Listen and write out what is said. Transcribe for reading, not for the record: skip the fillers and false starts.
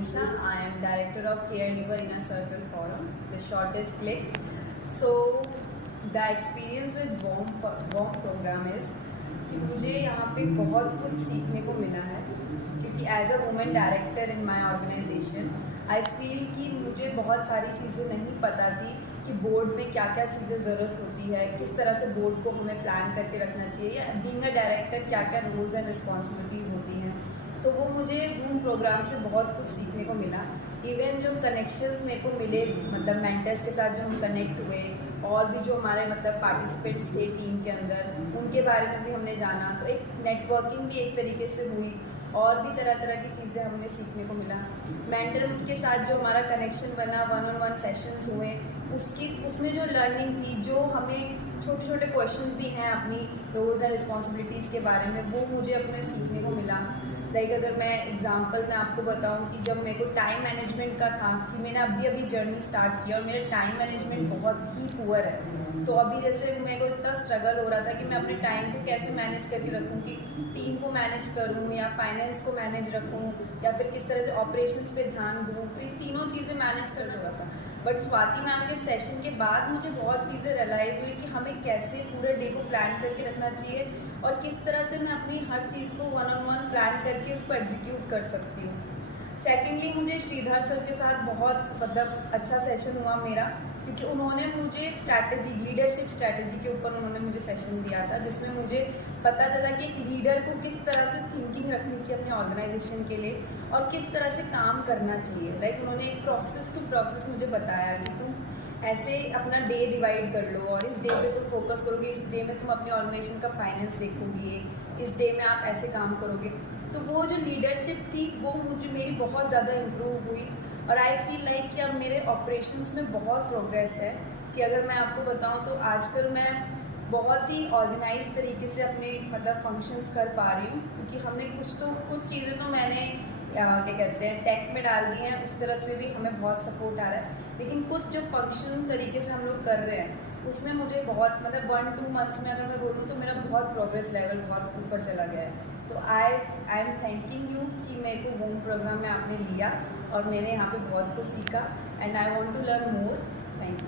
Monisha. I am Director of Care Giver Inner Circle Forum. The short is CLICK. So, the experience with WOM program is कि मुझे यहाँ पे बहुत कुछ सीखने को मिला है, क्योंकि as a women director in my organisation I feel कि मुझे बहुत सारी चीज़ें नहीं पता थी कि बोर्ड में क्या क्या चीज़ें ज़रूरत होती है, किस तरह से बोर्ड को हमें प्लान करके रखना चाहिए, या बीइंग अ डायरेक्टर क्या क्या रोल्स एंड रिस्पॉन्सिबिलिटीज़ होती हैं। तो वो मुझे उन प्रोग्राम से बहुत कुछ सीखने को मिला। इवन जो कनेक्शंस मेरे को मिले, मतलब मेंटर्स के साथ जो हम कनेक्ट हुए, और भी जो हमारे मतलब पार्टिसिपेंट्स थे टीम के अंदर, उनके बारे में भी हमने जाना, तो एक नेटवर्किंग भी एक तरीके से हुई, और भी तरह तरह की चीज़ें हमने सीखने को मिला। मेंटर के साथ जो हमारा कनेक्शन बना, 1-on-1 सेशंस हुए, उसमें जो लर्निंग थी, जो हमें छोटे छोटे क्वेश्चंस भी हैं अपनी रोल्स एंड रिस्पॉन्सिबिलिटीज़ के बारे में, वो मुझे अपने सीखने को मिला। लाइक अगर मैं एग्जांपल में आपको बताऊं कि जब मेरे को टाइम मैनेजमेंट का था, कि मैंने अभी जर्नी स्टार्ट किया और मेरा टाइम मैनेजमेंट बहुत ही पुअर है, तो अभी जैसे मेरे को इतना स्ट्रगल हो रहा था कि मैं अपने टाइम को कैसे मैनेज करके रखूं, कि टीम को मैनेज करूं या फाइनेंस को मैनेज रखूं, या फिर किस तरह से ऑपरेशंस पे ध्यान दूं, तो इन तीनों चीज़ें मैनेज करना होता था। बट स्वाति मैम के सेशन के बाद मुझे बहुत चीज़ें रियलाइज़ हुई कि हमें कैसे पूरे डे को प्लान करके रखना चाहिए, और किस तरह से मैं अपनी हर चीज़ को 1-on-1 प्लान करके उसको एग्जीक्यूट कर सकती हूँ। सेकेंडली, मुझे श्रीधर सर के साथ बहुत मतलब अच्छा सेशन हुआ मेरा, क्योंकि उन्होंने मुझे स्ट्रैटेजी, लीडरशिप स्ट्रैटेजी के ऊपर उन्होंने मुझे सेशन दिया था, जिसमें मुझे पता चला कि एक लीडर को किस तरह से थिंकिंग रखनी चाहिए अपने ऑर्गेनाइजेशन के लिए, और किस तरह से काम करना चाहिए। लाइक उन्होंने एक प्रोसेस टू प्रोसेस मुझे बताया कि तुम ऐसे अपना डे डिवाइड कर लो, और इस डे पे तुम फोकस करोगे, इस डे में तुम अपने ऑर्गेनाइजेशन का फाइनेंस देखोगे, इस डे में आप ऐसे काम करोगे। तो वो जो लीडरशिप थी, वो मुझे मेरी बहुत ज़्यादा इम्प्रूव हुई, और आई फील लाइक कि अब मेरे ऑपरेशंस में बहुत प्रोग्रेस है। कि अगर मैं आपको बताऊं तो आजकल मैं बहुत ही ऑर्गेनाइज तरीके से अपने मतलब फंक्शंस कर पा रही हूँ, क्योंकि हमने कुछ चीज़ें तो मैंने क्या कहते हैं टेक में डाल दी हैं, उस तरफ से भी हमें बहुत सपोर्ट आ रहा है। लेकिन कुछ जो फंक्शन तरीके से हम लोग कर रहे हैं, उसमें मुझे बहुत मतलब 1-2 मंथ्स में अगर मैं बोलूँ तो मेरा बहुत प्रोग्रेस लेवल बहुत ऊपर चला गया है। तो आई एम थैंकिंग यू कि मेरे को होम प्रोग्राम में आपने लिया, और मैंने यहाँ पे बहुत कुछ सीखा, and I want to learn more. Thank you.